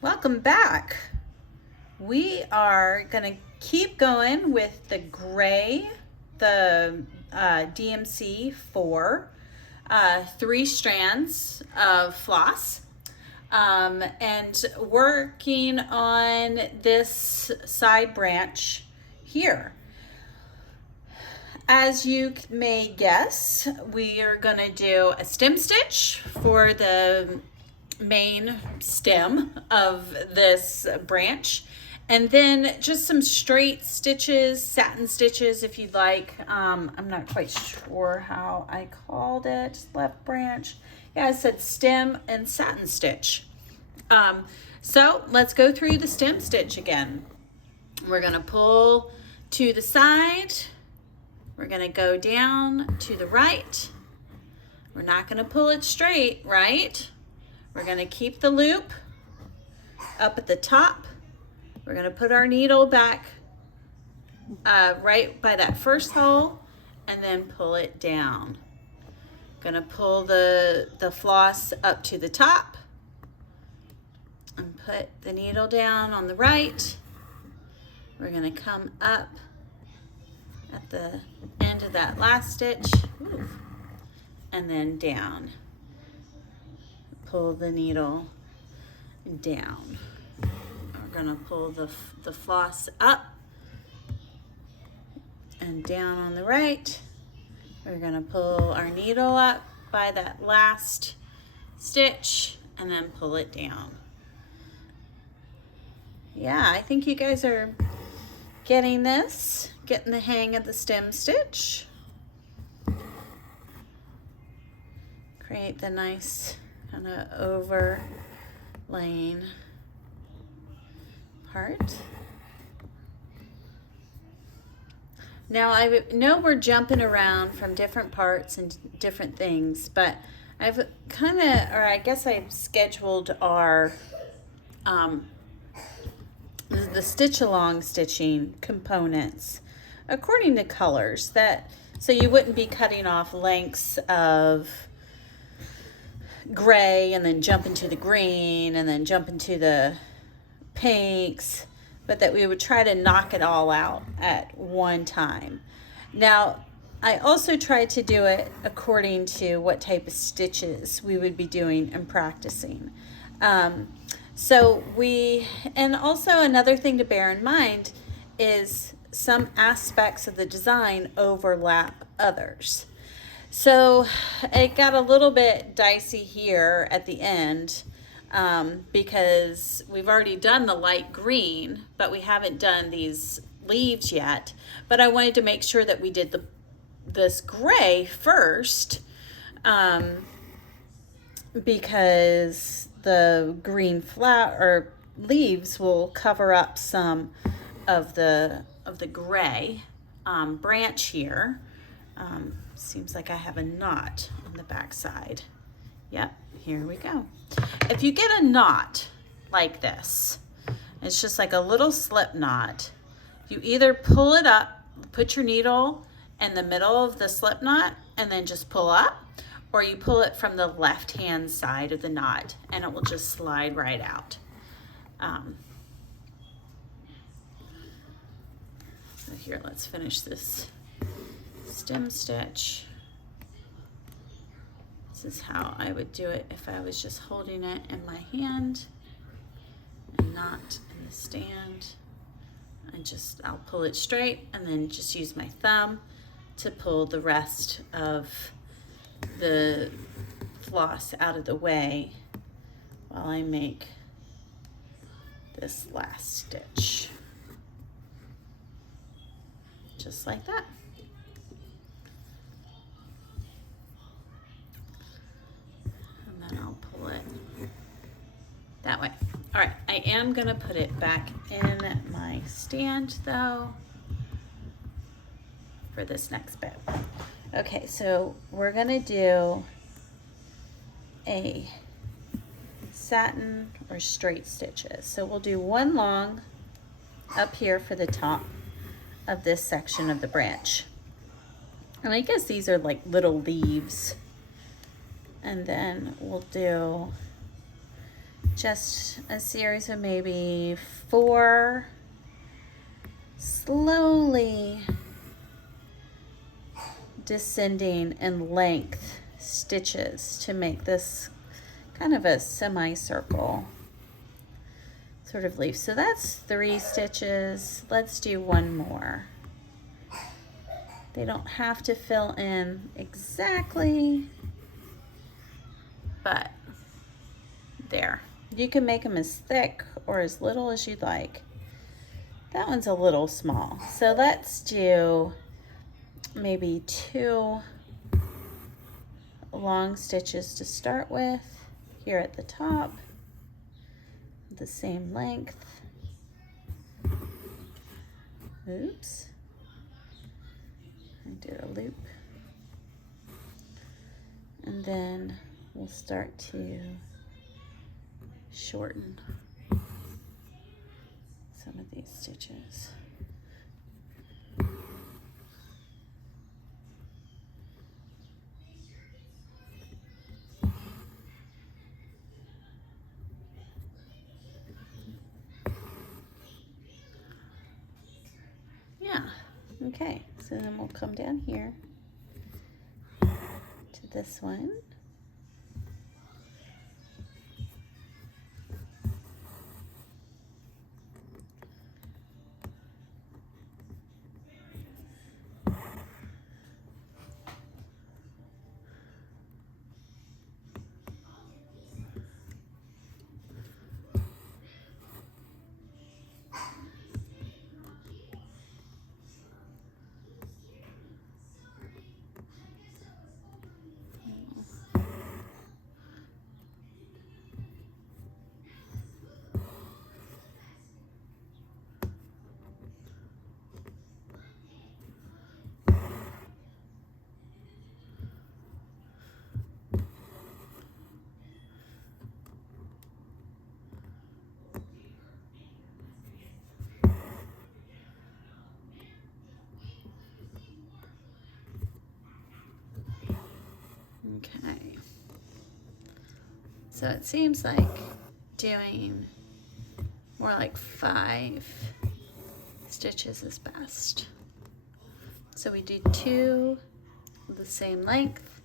Welcome back. We are going to keep going with the gray, the DMC 4, 3 strands of floss, and working on this side branch here. As you may guess, we are going to do a stem stitch for the main stem of this branch, and then just some straight stitches, satin stitches if you'd like. I'm not quite sure how I called it. Left branch. Yeah, I said stem and satin stitch. So let's go through the stem stitch again. We're going to pull to the side. We're going to go down to the right. We're not going to pull it straight, right? We're going to keep the loop up at the top. We're going to put our needle back right by that first hole and then pull it down. Going to pull the floss up to the top and put the needle down on the right. We're going to come up at the end of that last stitch, and then down. Pull the needle down. We're gonna pull the floss up and down on the right. We're gonna pull our needle up by that last stitch and then pull it down. Yeah, I think you guys are getting this, getting the hang of the stem stitch. Create the nice kind of overlaying part. Now I know we're jumping around from different parts and different things, but I've kind of, or I guess I've scheduled our the stitch along stitching components according to colors, that so you wouldn't be cutting off lengths of gray and then jump into the green and then jump into the pinks, but that we would try to knock it all out at one time. Now, I also tried to do it according to what type of stitches we would be doing and practicing. And also another thing to bear in mind is some aspects of the design overlap others. So it got a little bit dicey here at the end because we've already done the light green, but we haven't done these leaves yet. But I wanted to make sure that we did this gray first because the green flower or leaves will cover up some of the gray branch here. Seems like I have a knot on the back side. Yep, here we go. If you get a knot like this, it's just like a little slip knot. You either pull it up, put your needle in the middle of the slip knot and then just pull up, or you pull it from the left-hand side of the knot and it will just slide right out. So here, let's finish this stem stitch. This is how I would do it if I was just holding it in my hand and not in the stand. I'll pull it straight and then just use my thumb to pull the rest of the floss out of the way while I make this last stitch. Just like that. And then I'll pull it that way. All right, I am gonna put it back in my stand though for this next bit. Okay, so we're gonna do a satin or straight stitches. So we'll do one long up here for the top of this section of the branch. And I guess these are like little leaves. And then we'll do just a series of maybe 4 slowly descending in length stitches to make this kind of a semicircle sort of leaf. So that's 3 stitches. Let's do 1 more. They don't have to fill in exactly, but there. You can make them as thick or as little as you'd like. That one's a little small. So let's do maybe 2 long stitches to start with here at the top, the same length. Oops. I did a loop. And then we'll start to shorten some of these stitches. Yeah, okay, so then we'll come down here to this one. Okay, so it seems like doing more like 5 stitches is best. So we do 2 the same length,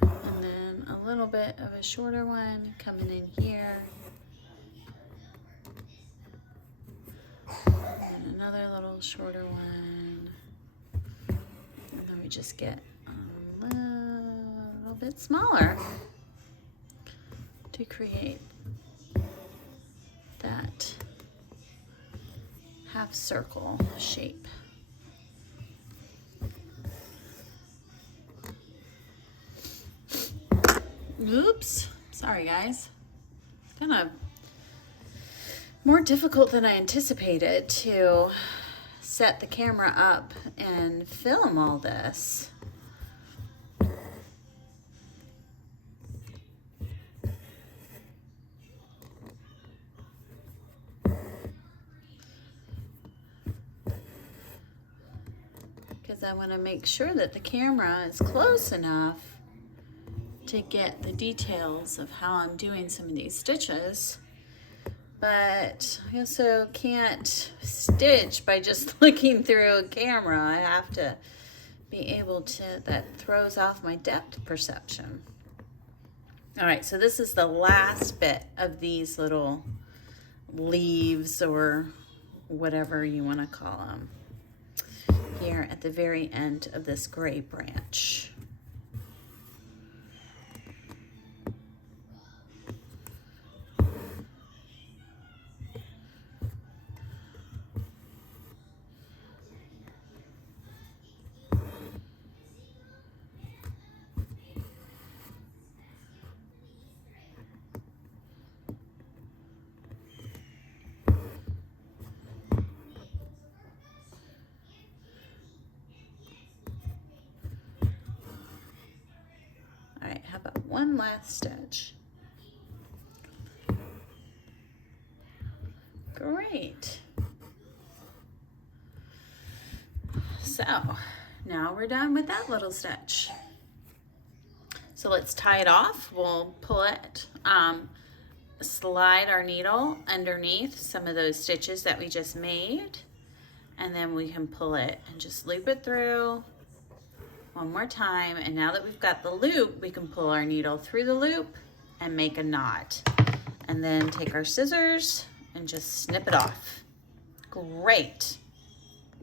and then a little bit of a shorter one coming in here, and another little shorter one, and then we just get a little bit smaller to create that half circle shape. Oops, sorry guys. Kind of more difficult than I anticipated to set the camera up and film all this. Because I want to make sure that the camera is close enough to get the details of how I'm doing some of these stitches, but I also can't stitch by just looking through a camera. I have to be able to, that throws off my depth perception. All right, so this is the last bit of these little leaves or whatever you want to call them here at the very end of this gray branch. How about one last stitch? Great. So now we're done with that little stitch. So let's tie it off. We'll pull it, slide our needle underneath some of those stitches that we just made, and then we can pull it and just loop it through one more time. And now that we've got the loop, we can pull our needle through the loop and make a knot. And then take our scissors and just snip it off. Great.